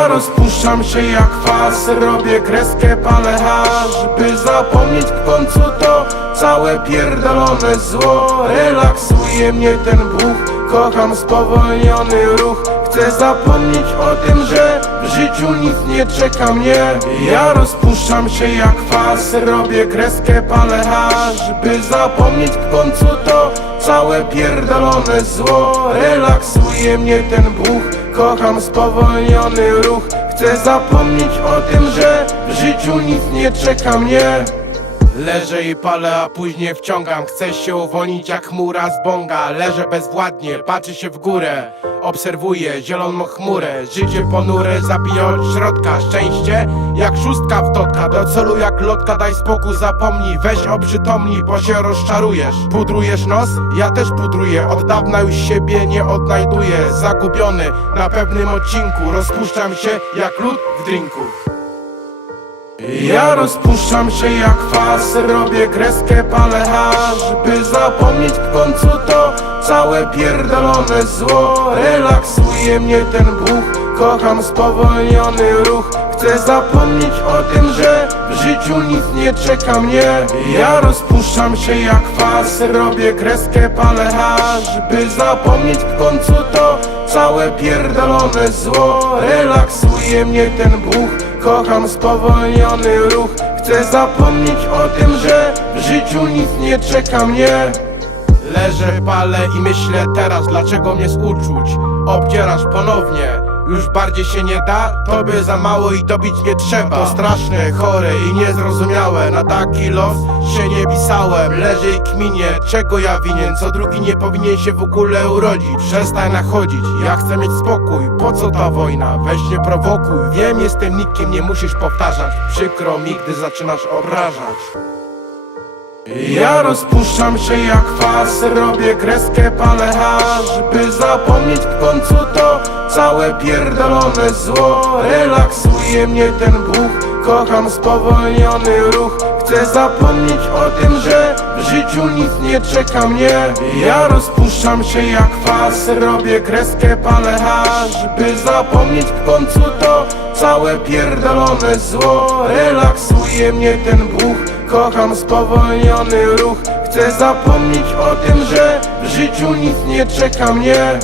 Ja rozpuszczam się jak kwas Robię kreskę, palę hasz By zapomnieć w końcu to Całe pierdolone zło. Relaksuje mnie ten buch Kocham spowolniony ruch. Chcę zapomnieć o tym, że w życiu nic nie czeka mnie. Ja rozpuszczam się jak kwas Robię kreskę, palę hasz By zapomnieć w końcu to Całe pierdolone zło. Relaksuje mnie ten buch Kocham spowolniony ruch. Chcę zapomnieć o tym, że w życiu nic nie czeka mnie Leżę i palę, a później wciągam. Chcę się uwolnić jak chmura z bonga Leżę bezwładnie, patrzę się w górę. Obserwuję zieloną chmurę. Życie ponure, zabija od środka. Szczęście jak szóstka w totka. Do celu jak lotka, daj spokój, zapomnij. Weź oprzytomnij, bo się rozczarujesz. Pudrujesz nos? Ja też pudruję. Od dawna już siebie nie odnajduję. Zagubiony na pewnym odcinku. Rozpuszczam się jak lód w drinku ja rozpuszczam się jak kwas Robię kreskę, palę hasz By zapomnieć w końcu to Całe pierdolone zło. Relaksuje mnie ten buch Kocham spowolniony ruch. Chcę zapomnieć o tym, że w życiu nic nie czeka mnie. Ja rozpuszczam się jak kwas Robię kreskę, palę hasz By zapomnieć w końcu to Całe pierdolone zło. Relaksuje mnie ten buch Kocham spowolniony ruch. Chcę zapomnieć o tym, że w życiu nic nie czeka mnie. Leżę, palę i myślę teraz, dlaczego mnie z uczuć obdzierasz ponownie już bardziej się nie da, tobie za mało i dobić nie trzeba. To straszne, chore i niezrozumiałe. Na taki los się nie pisałem Leżę i kminie, czego ja winien Co drugi nie powinien się w ogóle urodzić? Przestań nachodzić, ja chcę mieć spokój. Po co ta wojna? Weź nie prowokuj. Wiem, jestem nikim, nie musisz powtarzać. Przykro mi, gdy zaczynasz obrażać ja rozpuszczam się jak kwas Robię kreskę, palę hasz By zapomnieć w końcu to Całe pierdolone zło. Relaksuje mnie ten buch Kocham spowolniony ruch. Chcę zapomnieć o tym, że w życiu nic nie czeka mnie. Ja rozpuszczam się jak kwas Robię kreskę, palę hasz By zapomnieć w końcu to Całe pierdolone zło. Relaksuje mnie ten buch Kocham spowolniony ruch. Chcę zapomnieć o tym, że w życiu nic nie czeka mnie